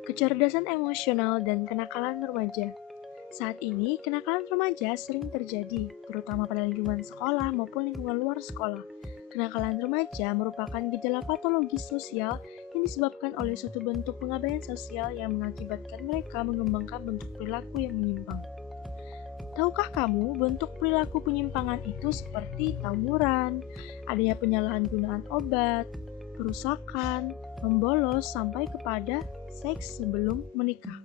Kecerdasan emosional dan kenakalan remaja. Saat ini, kenakalan remaja sering terjadi, terutama pada lingkungan sekolah maupun lingkungan luar sekolah. Kenakalan remaja merupakan gejala patologis sosial yang disebabkan oleh suatu bentuk pengabaian sosial yang mengakibatkan mereka mengembangkan bentuk perilaku yang menyimpang. Tahukah kamu bentuk perilaku penyimpangan itu seperti tawuran, adanya penyalahan gunaan obat, perusakan, membolos sampai kepada seks sebelum menikah.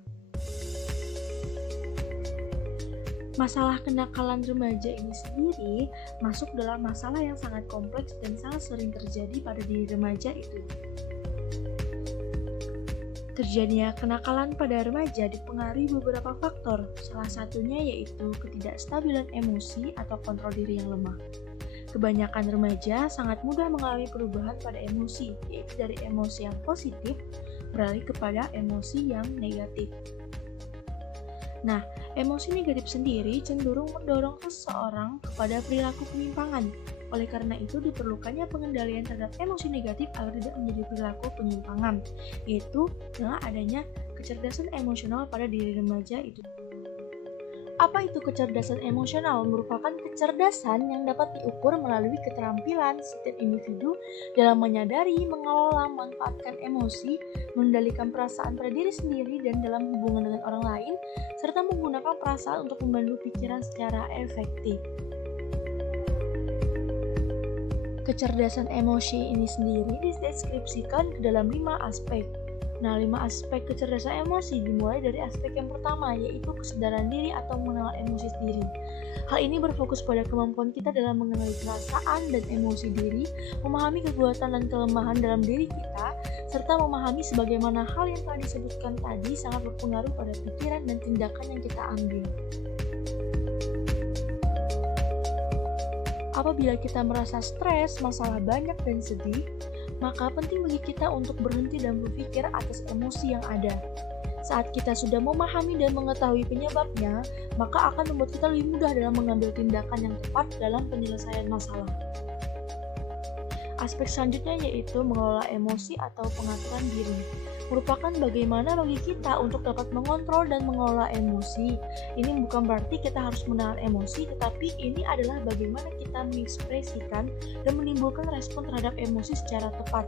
Masalah kenakalan remaja ini sendiri masuk dalam masalah yang sangat kompleks dan sangat sering terjadi pada diri remaja itu. Terjadinya kenakalan pada remaja dipengaruhi beberapa faktor, salah satunya yaitu ketidakstabilan emosi atau kontrol diri yang lemah. Kebanyakan remaja sangat mudah mengalami perubahan pada emosi, yaitu dari emosi yang positif beralih kepada emosi yang negatif. Nah, emosi negatif sendiri cenderung mendorong seseorang kepada perilaku penyimpangan. Oleh karena itu, diperlukannya pengendalian terhadap emosi negatif agar tidak menjadi perilaku penyimpangan, yaitu dengan adanya kecerdasan emosional pada diri remaja itu. Apa itu kecerdasan emosional? Merupakan kecerdasan yang dapat diukur melalui keterampilan setiap individu dalam menyadari, mengelola, memanfaatkan emosi, mengendalikan perasaan pada diri sendiri dan dalam hubungan dengan orang lain, serta menggunakan perasaan untuk membantu pikiran secara efektif. Kecerdasan emosi ini sendiri dideskripsikan ke dalam 5 aspek. Nah, 5 aspek kecerdasan emosi dimulai dari aspek yang pertama, yaitu kesadaran diri atau mengenal emosi sendiri. Hal ini berfokus pada kemampuan kita dalam mengenali perasaan dan emosi diri, memahami kekuatan dan kelemahan dalam diri kita, serta memahami sebagaimana hal yang telah disebutkan tadi sangat berpengaruh pada pikiran dan tindakan yang kita ambil. Apabila kita merasa stres, masalah banyak dan sedih, maka penting bagi kita untuk berhenti dan berpikir atas emosi yang ada. Saat kita sudah memahami dan mengetahui penyebabnya, maka akan membuat kita lebih mudah dalam mengambil tindakan yang tepat dalam penyelesaian masalah. Aspek selanjutnya yaitu mengelola emosi atau pengaturan diri. Merupakan bagaimana bagi kita untuk dapat mengontrol dan mengelola emosi. Ini bukan berarti kita harus menahan emosi, tetapi ini adalah bagaimana kita mengekspresikan dan menimbulkan respon terhadap emosi secara tepat.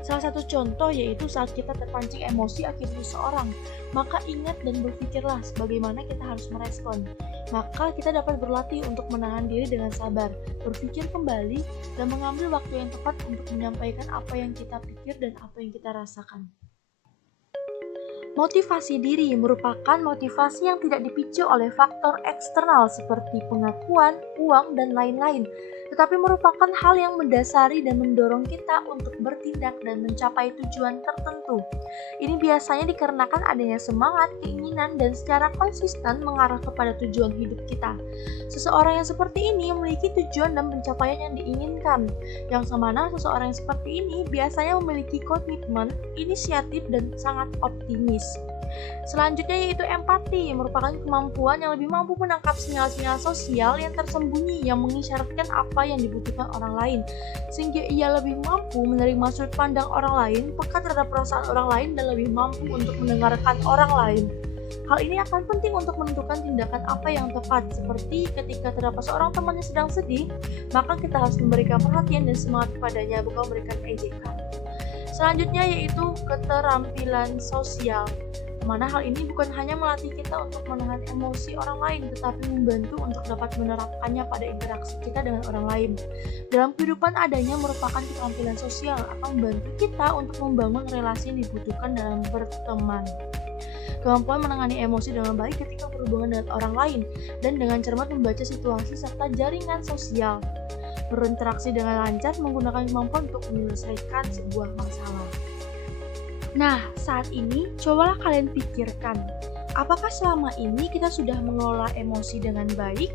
Salah satu contoh yaitu saat kita terpancing emosi akibat seseorang, maka ingat dan berpikirlah bagaimana kita harus merespon. Maka kita dapat berlatih untuk menahan diri dengan sabar, berpikir kembali, dan mengambil waktu yang tepat untuk menyampaikan apa yang kita pikir dan apa yang kita rasakan. Motivasi diri merupakan motivasi yang tidak dipicu oleh faktor eksternal seperti pengakuan, uang, dan lain-lain, tetapi merupakan hal yang mendasari dan mendorong kita untuk bertindak dan mencapai tujuan tertentu. Ini biasanya dikarenakan adanya semangat, keinginan, dan secara konsisten mengarah kepada tujuan hidup kita. Seseorang yang seperti ini memiliki tujuan dan pencapaian yang diinginkan, yang mana seseorang yang seperti ini biasanya memiliki komitmen, inisiatif, dan sangat optimis. Selanjutnya yaitu empati, merupakan kemampuan yang lebih mampu menangkap sinyal-sinyal sosial yang tersembunyi yang mengisyaratkan apa yang dibutuhkan orang lain, sehingga ia lebih mampu menerima sudut pandang orang lain, peka terhadap perasaan orang lain, dan lebih mampu untuk mendengarkan orang lain. Hal ini akan penting untuk menentukan tindakan apa yang tepat, seperti ketika terdapat seorang temannya sedang sedih, maka kita harus memberikan perhatian dan semangat kepadanya, bukan memberikan ejekan. Selanjutnya yaitu keterampilan sosial, mana hal ini bukan hanya melatih kita untuk menahan emosi orang lain, tetapi membantu untuk dapat menerapkannya pada interaksi kita dengan orang lain. Dalam kehidupan adanya merupakan keterampilan sosial akan membantu kita untuk membangun relasi yang dibutuhkan dalam berteman. Kemampuan menangani emosi dengan baik ketika berhubungan dengan orang lain, dan dengan cermat membaca situasi serta jaringan sosial. Berinteraksi dengan lancar menggunakan kemampuan untuk menyelesaikan sebuah masalah. Nah, saat ini cobalah kalian pikirkan, apakah selama ini kita sudah mengelola emosi dengan baik?